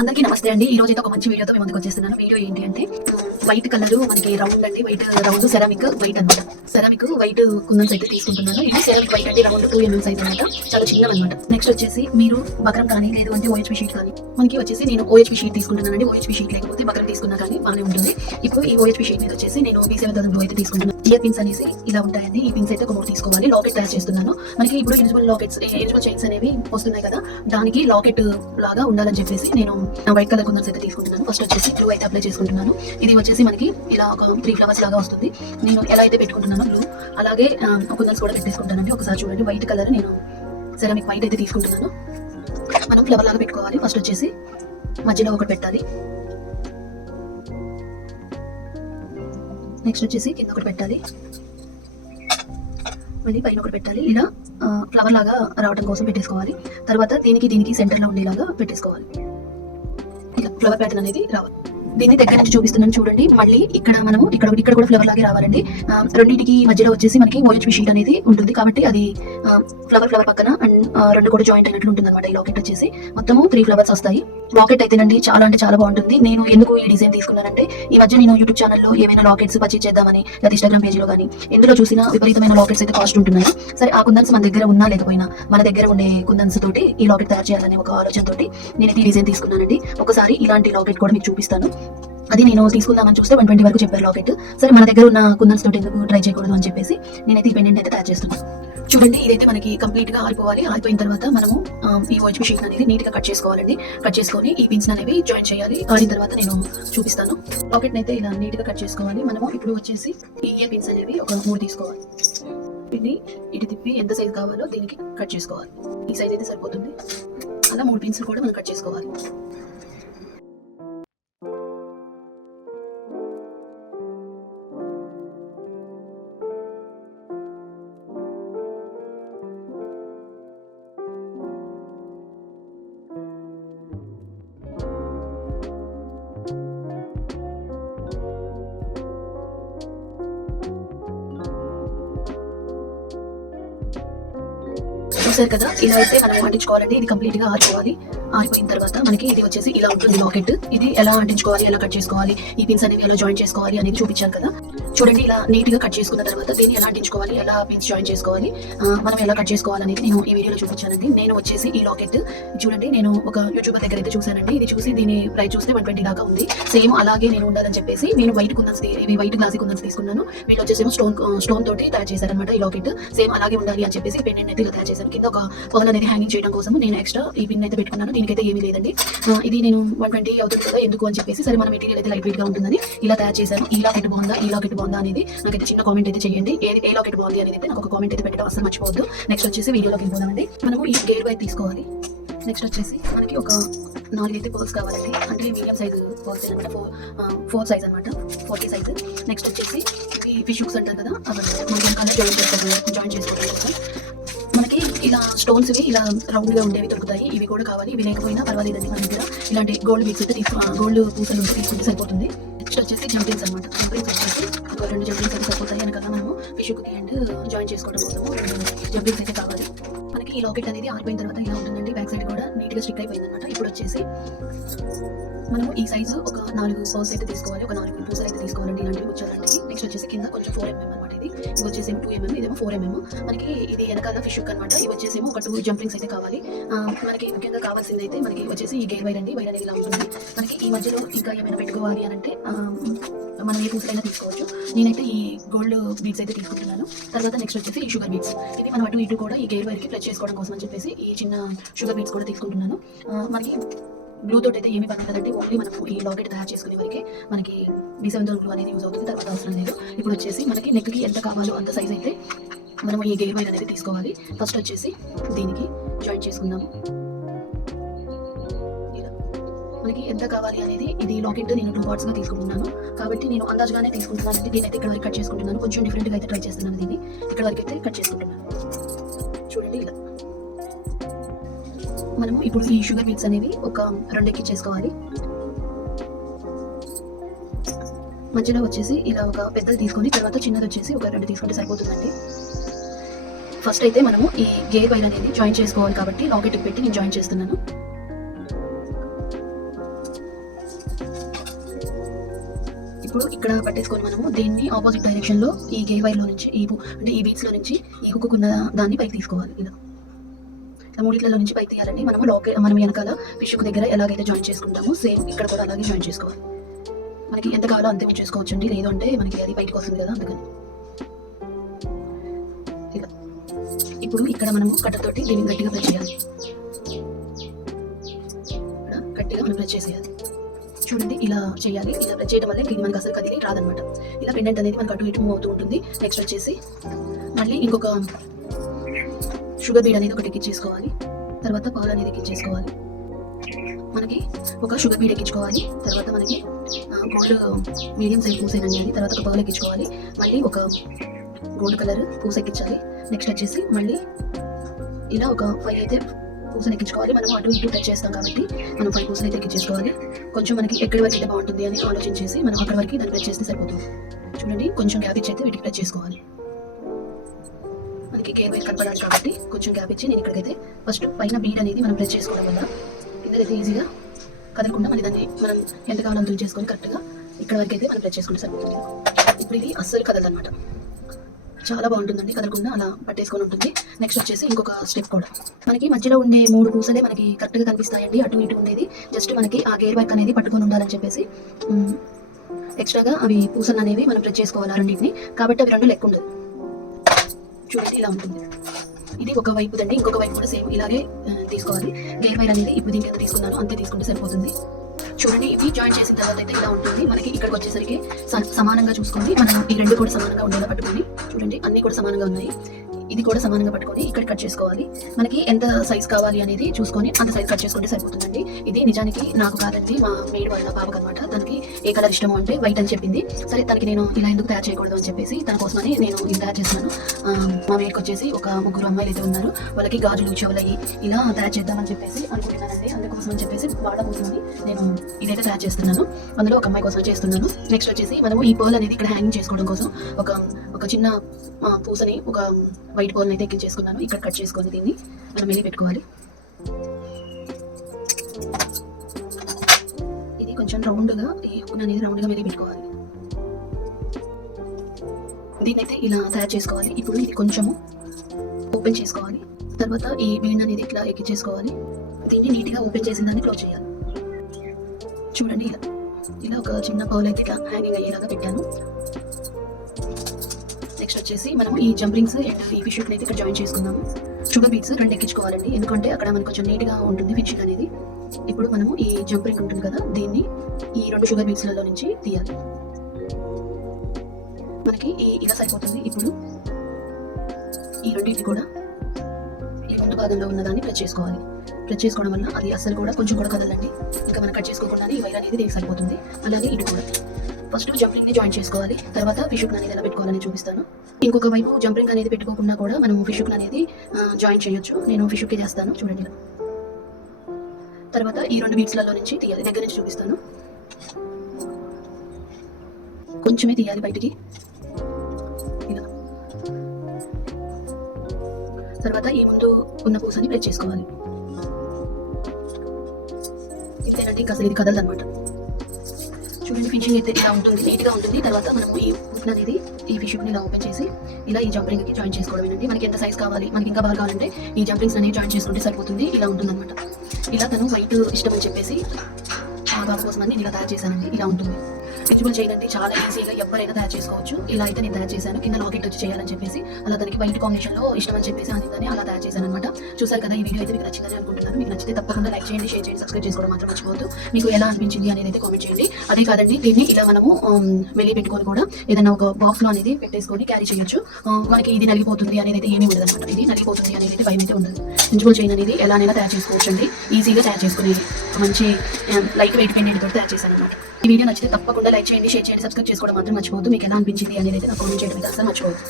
అందరికీ నమస్తే అండి. ఈ రోజు అయితే ఒక మంచి వీడియోతో మేము ముందుకు వచ్చేస్తున్నాను. వీడియో ఏంటి అంటే వైట్ కలర్ మనకి రౌండ్ అండి. వైట్ రౌండ్ సెరామిక్ వైట్ అనమాట సెరామిక్ వైట్ కుందన్స్ అయితే తీసుకుంటున్నాను. ఇది సెరామిక్ వైట్ అండి. రౌండ్ టూ ఎంఎం సైజ్ అనమాట చాలా చిన్న అనమాట నెక్స్ట్ వచ్చేసి మీరు బకరం కానీ లేదు అంటే ఓహెచ్పి షీట్ కానీ మనకి వచ్చేసి నేను ఓహెచ్పి షీట్ తీసుకుంటున్నానండి. ఓహెచ్పి షీట్ లేకపోతే బకరం తీసుకున్నా కానీ బాగానే ఉంటుంది. ఇప్పుడు ఈ ఓహెచ్పి షీట్ మీద వచ్చేసి నేను బీ సెవెన్ థౌసండ్ అయితే తీసుకుంటున్నాను. ఇయర్ పిన్స్ అనేసి ఇలా ఉంటాయండి ఈ పిన్స్ అయితే ఒక మూడు తీసుకోవాలి. లాకెట్ తయారు చేస్తున్నాను. మనకి ఇప్పుడు ఎలిజిబుల్ లాకెట్స్ ఎలిజిబుల్ చైన్స్ అనేవి వస్తున్నాయి కదా దానికి లాకెట్ లాగా ఉండాలని చెప్పేసి నేను వైట్ కలర్ కుందన్స్ అయితే తీసుకుంటున్నాను. ఫస్ట్ వచ్చేసి బ్లూ అయితే అప్లై చేసుకుంటున్నాను. ఇది వచ్చేసి మనకి ఇలా ఒక త్రీ ఫ్లవర్స్ లాగా వస్తుంది. నేను ఎలా అయితే పెట్టుకుంటున్నానో బ్లూ అలాగే కుందన్స్ కూడా పెట్టేసుకుంటానండి. ఒకసారి చూడండి వైట్ కలర్ నేను సెరామిక్ వైట్ అయితే తీసుకుంటున్నాను. మనం ఫ్లవర్ లాగా పెట్టుకోవాలి. ఫస్ట్ వచ్చేసి మధ్యలో ఒకటి పెట్టాలి. నెక్స్ట్ వచ్చేసి కింద ఒకటి పెట్టాలి. మళ్ళీ పైన ఒకటి పెట్టాలి. ఇలా ఫ్లవర్ లాగా రావడం కోసం పెట్టేసుకోవాలి. తర్వాత దీనికి దీనికి సెంటర్లో ఉండేలాగా పెట్టేసుకోవాలి. ఇలా ఫ్లవర్ ప్యాటర్న్ అనేది రావాలి. దీన్ని దగ్గర నుంచి చూపిస్తున్నాను చూడండి. మళ్ళీ ఇక్కడ మనము ఇక్కడ ఇక్కడ కూడా ఫ్లవర్ లాగే రావాలండి. రెండింటికి మధ్యలో వచ్చేసి మనకి ఓహెచ్పి షీట్ అనేది ఉంటుంది. కాబట్టి అది ఫ్లవర్ ఫ్లవర్ పక్కన అండ్ రెండు కూడా జాయింట్ అయినట్లు ఉంటుంది అనమాట ఈ లాకెట్ వచ్చేసి. మొత్తము త్రీ ఫ్లవర్స్ వస్తాయి. లాకెట్ అయితేనండి చాలా అంటే చాలా బాగుంటుంది. నేను ఎందుకు ఈ డిజైన్ తీసుకున్నానంటే ఈ మధ్య నేను యూట్యూబ్ ఛానల్లో ఏమైనా లాకెట్స్ పర్చేజ్ చేద్దామని లేదా ఇన్స్టాగ్రామ్ పేజ్లో కానీ ఎందులో చూసినా విపరీతమైన లాకెట్స్ అయితే కాస్ట్ ఉంటున్నాయి. సరే ఆ కుందన్స్ మన దగ్గర ఉన్నా లేకపోయినా మన దగ్గర ఉండే కుందన్స్ తోటి ఈ లాకెట్ తయారు చేయాలనే ఒక ఆలోచనతోటి నేను ఈ డిజైన్ తీసుకున్నానండి. ఒకసారి ఇలాంటి లాకెట్ కూడా మీకు చూపిస్తాను. అది నేను తీసుకుందామని చూస్తే వన్ ట్వంటీ వరకు చెప్పారు లాకెట్. సరే మన దగ్గర ఉన్న కుందన్స్ తోటి ఎందుకు ట్రై చేయకూడదు అని చెప్పేసి నేనైతే ఈ పెండెంట్ అయితే తయారు చేస్తున్నాను. చూడండి ఇదైతే మనకి కంప్లీట్గా ఆరిపోవాలి. ఆరిపోయిన తర్వాత మనము ఈ వాచ్ షీట్ అనేది నీట్గా కట్ చేసుకోవాలండి. కట్ చేసుకొని ఈ పిన్స్ అనేవి జాయిన్ చేయాలి. ఆరిన తర్వాత నేను చూపిస్తాను. లాకెట్ అయితే ఇలా నీట్గా కట్ చేసుకోవాలి. మనము ఇప్పుడు వచ్చేసి ఈ ఇయర్ పిన్స్ అనేవి ఒక మూడు తీసుకోవాలి. పిన్ని ఇటు తిప్పి ఎంత సైజ్ కావాలో దీనికి కట్ చేసుకోవాలి. ఈ సైజ్ అయితే సరిపోతుంది. అలా మూడు పిన్స్ కూడా మనం కట్ చేసుకోవాలి. చూసారు కదా ఇలా అయితే మనం అంటించుకోవాలండి ఇది కంప్లీట్గా ఆరిపోవాలి. ఆరిపోయిన తర్వాత మనకి ఇది వచ్చేసి ఇలా ఉంటుంది లాకెట్ ఇది ఎలా అంటించుకోవాలి ఎలా కట్ చేసుకోవాలి ఈ పిన్స్ అనేవి ఎలా జాయిన్ చేసుకోవాలి అనేది చూపించాను కదా. చూడండి ఇలా నీట్గా కట్ చేసుకున్న తర్వాత దీన్ని ఎలా అంటించుకోవాలి ఎలా పిన్స్ జాయిన్ చేసుకోవాలి మనం ఎలా కట్ చేసుకోవాలి అనేది నేను ఈ వీడియోలో చూపించానండి. నేను వచ్చేసి ఈ లాకెట్ చూడండి నేను ఒక యూట్యూబర్ దగ్గర అయితే చూసానండి ఇది చూసి దీని ప్రైస్ చూస్తే వన్ ట్వంటీ దాకా ఉంది. సేమ్ అలాగే నేను ఉండాలని చెప్పేసి నేను వైట్ కుందన్స్ ఇవి వైట్ గ్లాసీ కుందన్స్ తీసుకున్నాను. వీళ్ళు వచ్చేసి స్టోన్ స్టోన్ తోటి తయారు చేశారనమాట ఈ లాకెట్ సేమ్ అలాగే ఉండాలి అని చెప్పేసి పెన్ అయితే తయారు చేశాను. కింద ఒక పవన్ అనేది హ్యాంగింగ్ చేయడం కోసం నేను ఎక్స్ట్రా ఈ పిన్ అయితే పెట్టుకున్నాను. దీనికైతే ఏమీ లేదండి. ఇది నేను వన్ ట్వంటీ అవుతుంది కదా ఎందుకు అని చెప్పేసి సరే మన మెటీరియల్ అయితే లైట్ వెయిట్గా ఉంటుందని ఇలా తయారు చేశాను. ఈ లాకెట్ బాగుందా? ఈ లాకెట్ బాగుందా అనేది నాకైతే చిన్న కామెంట్ అయితే చేయండి. ఏది ఏ లాకెట్ బాగుంది అనేది అయితే నాకు ఒక కామెంట్ అయితే పెట్టడం అసలు మర్చిపోవద్దు. నెక్స్ట్ వచ్చేసి వీడియోలోకి వెళ్ళిపోదామండి. మనము ఈ గేర్ వైట్ తీసుకోవాలి. నెక్స్ట్ వచ్చేసి మనకి ఒక నాలుగైతే పోల్స్ కావాలండి. అంటే మీడియం సైజు పోల్స్ అనమాట. ఫోర్ ఫోర్ సైజ్ అనమాట. ఫోర్టీ సైజ్ నెక్స్ట్ వచ్చేసి ఈ ఫిష్ హుక్స్ అంటారు కదా అవి మనం జాయిన్ చేస్తారు జాయిన్ చేసుకోవడం స్టోన్స్ ఇవి ఇలా రౌండ్గా ఉండేవి దొరుకుతాయి. ఇవి కూడా కావాలి. ఇవి లేకపోయినా పర్వాలేదండి మన దగ్గర ఇలాంటి గోల్డ్ బీక్స్ అయితే గోల్డ్ పూసలు తీసుకుంటే సరిపోతుంది. నెక్స్ట్ వచ్చేసి జంపింగ్స్ అనమాట జంపింగ్స్ వచ్చేసి ఒక రెండు జంపింగ్స్ అయితే సరిపోతాయి వెనకాల మనము ఫిష్కి అండ్ జాయిన్ చేసుకోవడం కోసము జంపింగ్స్ అయితే కావాలి. మనకి ఈ లాకెట్ అనేది ఆరిపోయిన తర్వాత ఇలా ఉంటుందండి. బ్యాక్ సైడ్ కూడా నీట్గా స్టిక్ అయిపోయింది అనమాట ఇప్పుడు వచ్చేసి మనము ఈ సైజు ఒక నాలుగు పర్స్ అయితే తీసుకోవాలి. ఒక నాలుగు పూసలు అయితే తీసుకోవాలండి ఇలాంటివి వచ్చాలంటే నెక్స్ట్ వచ్చేసి కింద కొంచెం ఫోర్ ఎంఎం అనమాట ఇది వచ్చేసేమో వచ్చేసి టూ ఎంఎం ఇదేమో ఫోర్ ఎంఎం మనకి ఇది వెనకాల ఫిష్ హుక్ అనమాట ఇవి వచ్చేసేమో ఒక టూ జంపింగ్స్ అయితే కావాలి. మనకి ముఖ్యంగా కావాల్సింది అయితే మనకి వచ్చేసి ఈ గేర్ వైర్ అండి. వైర్ అనేది ఇలా ఉంటుంది. మనకి ఈ మధ్యలో ఇంకా ఏమైనా పెట్టుకోవాలి అని అంటే మనం ఏ పూసలైనా తీసుకోవచ్చు. నేనైతే ఈ గోల్డ్ బీడ్స్ అయితే తీసుకుంటున్నాను. తర్వాత నెక్స్ట్ వచ్చేసి ఈ షుగర్ బీడ్స్ ఇది మనం అటు ఇటు కూడా ఈ గేర్ వైర్కి ప్లస్ చేసుకోవడం కోసం అని చెప్పేసి ఈ చిన్న షుగర్ బీడ్స్ కూడా తీసుకుంటున్నాను. మనకి బ్లూ తోటి అయితే ఏమీ పని కదండి. ఓన్లీ మనం ఈ లాకెట్ తయారు చేసుకునే వరకే మనకి డి సెవెన్ బ్లూ అనేది యూజ్ అవుతుంది. తర్వాత అవసరం లేదు. ఇప్పుడు వచ్చేసి మనకి నెక్కి ఎంత కావాలో అంత సైజ్ అయితే మనం ఈ గేర్ వైర్ అనేది తీసుకోవాలి. ఫస్ట్ వచ్చేసి దీనికి జాయిన్ చేసుకుందాము. మనకి ఎంత కావాలి అనేది ఇది లాకెట్ నేను టూ పార్ట్స్గా తీసుకుంటున్నాను. కాబట్టి నేను అందాజుగానే తీసుకుంటున్నాను. దీని అయితే ఇక్కడ వరకు కట్ చేసుకుంటున్నాను. కొంచెం డిఫరెంట్గా అయితే ట్రై చేస్తున్నాను దీన్ని. ఇక్కడ వరకు అయితే కట్ చేసుకుంటున్నాను. చూడండి ఇలా. మనం ఇప్పుడు ఈ షుగర్ మిక్స్ అనేవి ఒక రెండు ఎక్కించేసుకోవాలి మధ్యలో వచ్చేసి ఇలా ఒక పెద్దది తీసుకొని తర్వాత చిన్నది వచ్చేసి ఒక రెండు తీసుకుంటే సరిపోతుందండి. ఫస్ట్ అయితే మనము ఈ గేర్ వైర్ అనేది జాయిన్ చేసుకోవాలి కాబట్టి లాకెట్కి పెట్టి నేను జాయిన్ చేస్తున్నాను. ఇప్పుడు ఇక్కడ పట్టేసుకొని మనము దీన్ని ఆపోజిట్ డైరెక్షన్లో ఈ గే వైర్లో నుంచి ఈ అంటే ఈ బీచ్లో నుంచి ఈ హుక్కున్న దాన్ని పైకి తీసుకోవాలి. ఇలా ఇలా మూడిట్లలో నుంచి పైకి తీయాలండి మనము లోకే మనం వెనకాల ఫిష్కు దగ్గర ఎలాగైతే జాయిన్ చేసుకుంటామో సేమ్ ఇక్కడ కూడా అలాగే జాయిన్ చేసుకోవాలి. మనకి ఎంత కావాలో అంతే చేసుకోవచ్చు అండి లేదు అంటే మనకి అది బయటకు వస్తుంది కదా అందుకని. ఇలా ఇప్పుడు ఇక్కడ మనము కట్టతోటి దీన్ని గట్టిగా ప్రెస్ చేయాలి. ఇక్కడ గట్టిగా మనం ప్రెస్ చేసేయాలి. చూడండి ఇలా చేయాలి. ఇలా ప్రెస్ చేయడం వల్ల ఇది మనకి అసలు కదిలి రాదనమాట. ఇలా పెండెంట్ అనేది మనకు అటు ఇటు మూవ్ అవుతూ ఉంటుంది. నెక్స్ట్ వచ్చేసి మళ్ళీ ఇంకొక షుగర్ బీడ్ అనేది ఒకటి ఎక్కించేసుకోవాలి. తర్వాత పాలు అనేది ఎక్కించేసుకోవాలి. మనకి ఒక షుగర్ బీడ్ ఎక్కించుకోవాలి. తర్వాత మనకి గోల్డ్ మీడియం సైజ్ పూసేనండి అది తర్వాత ఒక పాలు ఎక్కించుకోవాలి. మళ్ళీ ఒక గోల్డ్ కలర్ పూస ఎక్కించాలి. నెక్స్ట్ వచ్చేసి మళ్ళీ ఇలా ఒక ఫైవ్ అయితే పూసలు ఎక్కించుకోవాలి. మనం అటు ఇటు టచ్ చేస్తాం కాబట్టి మనం ఫైవ్ పూసలు అయితే ఎక్కించేసుకోవాలి. కొంచెం మనకి ఎక్కడి వరకు అయితే బాగుంటుంది అని ఆలోచించేసి మనం అక్కడి వరకు దాన్ని టచ్ చేస్తే సరిపోతుంది. చూడండి కొంచెం గ్యాప్ ఇచ్చి అయితే వీటికి టచ్ చేసుకోవాలి. మనకి గేర్ వైర్ కనపడాలి కాబట్టి కొంచెం గ్యాప్ ఇచ్చి నేను ఇక్కడికైతే ఫస్ట్ పైన బీడ్ అనేది మనం ప్రెస్ చేసుకోవడం వల్ల కిందకైతే ఈజీగా కదలకుండా మళ్ళీ దాన్ని మనం ఎంత కావాలో అంత చేసుకొని కరెక్ట్గా ఇక్కడ వరకు అయితే మనం ప్రెస్ చేసుకుంటే సరిపోతుంది. ఇప్పుడు ఇది అస్సలు కదలదన్నమాట. చాలా బాగుంటుందండి కదలకుండా అలా పట్టేసుకొని ఉంటుంది. నెక్స్ట్ వచ్చేసి ఇంకొక స్టెప్ కూడా. మనకి మధ్యలో ఉండే మూడు పూసలే మనకి కరెక్ట్గా కనిపిస్తాయండి అటు ఇటు ఉండేది. జస్ట్ మనకి ఆ గేర్ వర్క్ అనేది పట్టుకొని ఉండాలని చెప్పేసి ఎక్స్ట్రాగా అవి పూసలు అనేవి మనం ప్రెస్ చేసుకోవాలి రెండింటిని. కాబట్టి అవి రెండు లెక్క ఉండదు. చూడండి ఇలా ఉంటుంది. ఇది ఒక వైపు దండి ఇంకొక వైపు కూడా సేమ్ ఇలాగే తీసుకోవాలి. గేర్ వైర్ అనేది ఇప్పుడు దీనికి ఎంత తీసుకున్నాను అంతే తీసుకుంటే సరిపోతుంది. చూడండి ఇవి జాయిన్ చేసిన తర్వాత అయితే ఇలా ఉంటుంది. మనకి ఇక్కడికి వచ్చేసరికి సమానంగా చూసుకోండి. మనం ఈ రెండు కూడా సమానంగా ఉండేలా పట్టుకొని చూడండి అన్ని కూడా సమానంగా ఉన్నాయి. ఇది కూడా సమానంగా పట్టుకొని ఇక్కడ కట్ చేసుకోవాలి. మనకి ఎంత సైజ్ కావాలి అనేది చూసుకొని అంత సైజ్ కట్ చేసుకుంటే సరిపోతుందండి. ఇది నిజానికి నాకు కాదండి మా మేడ్ వాళ్ళ బాబుకి అనమాట తనకి ఏ కలర్ ఇష్టమో అంటే వైట్ అని చెప్పింది. సరే తనకి నేను ఇలా ఎందుకు తయారు చేయకూడదు అని చెప్పేసి తన కోసమని నేను ఇది తయారు చేస్తున్నాను. మా మేడ్కి వచ్చేసి ఒక ముగ్గురు అమ్మాయిలు అయితే ఉన్నారు. వాళ్ళకి గాజులు చెవులయ్యి ఇలా తయారు చేద్దామని చెప్పేసి అనుకుంటున్నానండి. అందుకోసం అని చెప్పేసి వాళ్ళ కోసమని నేను ఇదైతే తయారు చేస్తున్నాను. అందులో ఒక అమ్మాయి కోసం చేస్తున్నాను. నెక్స్ట్ వచ్చేసి మనము ఈ పర్ల్ అనేది ఇక్కడ హ్యాంగింగ్ చేసుకోవడం కోసం ఒక ఒక చిన్న పూసని ఒక వైట్ పర్ల్ అయితే ఎక్కించేసుకున్నాను ఇక్కడ కట్ చేసుకొని దీన్ని మనం వెళ్ళి పెట్టుకోవాలి. ఇది కొంచెం రౌండ్గా ఈ హుక్ అనేది రౌండ్గా వెళ్ళి పెట్టుకోవాలి. దీన్ని అయితే ఇలా తయారు చేసుకోవాలి. ఇప్పుడు ఇది కొంచెము ఓపెన్ చేసుకోవాలి. తర్వాత ఈ బీన్ అనేది ఇట్లా ఎక్కించేసుకోవాలి. దీన్ని నీట్గా ఓపెన్ చేసిన దాన్ని క్లోజ్ చేయాలి. చూడండి ఇలా. ఇలా ఒక చిన్న పౌల్ అయితే ఇట్లా హ్యాంగింగ్ అయ్యేలాగా పెట్టాను. నెక్స్ట్ వచ్చేసి మనం ఈ జంపింగ్స్ అండ్ ఈ ఫిష్ అయితే ఇక్కడ జాయిన్ చేసుకుందాము షుగర్ బీట్స్ రెండు ఎక్కించుకోవాలండి. ఎందుకంటే అక్కడ మనకు కొంచెం నీట్గా ఉంటుంది ఫినిషింగ్ అనేది. ఇప్పుడు మనము ఈ జంపింగ్ ఉంటుంది కదా దీన్ని ఈ రెండు షుగర్ బీట్స్లలో నుంచి తీయాలి. మనకి ఈ ఇలా సరిపోతుంది. ఇప్పుడు ఈ రెండింటి కూడా ఈ ముందు భాగంలో ఉన్నదాన్ని ప్రెస్ చేసుకోవాలి. ప్రెస్ చేసుకోవడం వల్ల అది అస్సలు కూడా కొంచెం కూడా కదలండి. ఇంకా మనం కట్ చేసుకోకుండానే ఈ వైర్ అనేది దీనికి సరిపోతుంది. అలాగే ఇటు కూడా. ఫస్ట్ జంపింగ్ని జాయిన్ చేసుకోవాలి. తర్వాత ఫిషుక్ అనేది ఎలా పెట్టుకోవాలని చూపిస్తాను. ఇంకొక వైపు జంపింగ్ అనేది పెట్టుకోకుండా కూడా మనం ఫిషుక్ అనేది జాయిన్ చేయొచ్చు. నేను ఫిషుక్కి చేస్తాను. చూడండి. తర్వాత ఈ రెండు బీట్స్లలో నుంచి తీయాలి. దగ్గర నుంచి చూపిస్తాను. కొంచెమే తీయాలి బయటికి. ఇలా. తర్వాత ఈ ముందు ఉన్న పూసని ప్రెస్ చేసుకోవాలి. ఇంతేనండి ఇంకా అసలు ఇది కదలదు అనమాట చూడండి ఫినిషింగ్ అయితే ఇలా ఉంటుంది నీట్గా ఉంటుంది. తర్వాత మనం ఈ హుక్ అనేది ఈ ఫిషింగ్ని ఇలా ఓపెన్ చేసి ఇలా ఈ జంపింగ్కి జాయిన్ చేసుకోవడం మనకి ఎంత సైజ్ కావాలి మనకి ఇంకా బాగా కావాలంటే ఈ జంపింగ్స్ అనేవి జాయిన్ చేసుకుంటే సరిపోతుంది. ఇలా ఉంటుంది అనమాట ఇలా తను వైట్ ఇష్టం అని చెప్పేసి ఆ కోసం అని ఇలా తయారు చేశానండి ఇలా ఉంటుంది. విజువల్ చేయదండి చాలా ఈజీగా ఎవరైనా తయారు చేసుకోవచ్చు. ఇలా అయితే నేను తయారు చేశాను. కింద లాకెట్ వచ్చి చేయాలని చెప్పేసి అలా దానికి వైట్ కాంబినేషన్లో ఇష్టం అని చెప్పేసి అందుకని అలా తయారు చేశాను అనమాట చూసారు కదా ఈ వీడియో అయితే మీకు నచ్చిందని అనుకుంటున్నాను. మీకు నచ్చితే తప్పకుండా లైక్ చేయండి షేర్ చేయండి సబ్స్క్రైబ్ చేసుకోవడం మాత్రం మర్చిపోవద్దు. మీకు ఎలా అనిపించింది అనేది అయితే కామెంట్ చేయండి. అదే కాదండి దీన్ని ఇలా మనము um, వెళ్ళి పెట్టుకొని కూడా ఏదైనా ఒక బాక్స్లో అనేది పెట్టేసుకొని క్యారీ చేయొచ్చు. మనకి ఇది నలిగిపోతుంది అనేది అయితే ఏమీ ఉండదు అనమాట ఇది నలిగిపోతుంది అనేది అయితే భయం అయితే ఉండదు. విజువల్ చైన్ అనేది ఎలానైనా తయారు చేసుకోవచ్చు అండి ఈజీగా తయారు చేసుకునేది. మంచి um, లైట్ వెయిట్ పెయింట్ తోటి తయారు చేశాను అనమాట ఈ వీడియో నచ్చితే తప్పకుండా లైక్ చేయండి షేర్ చేయండి సబ్స్క్రైబ్ చేసుకోవడం మాత్రం మర్చిపోవద్దు. మీకు ఎలా అనిపించింది అనేది అయితే నాకు కామెంట్ చేయడం అయితే అసలు మర్చిపోవద్దు.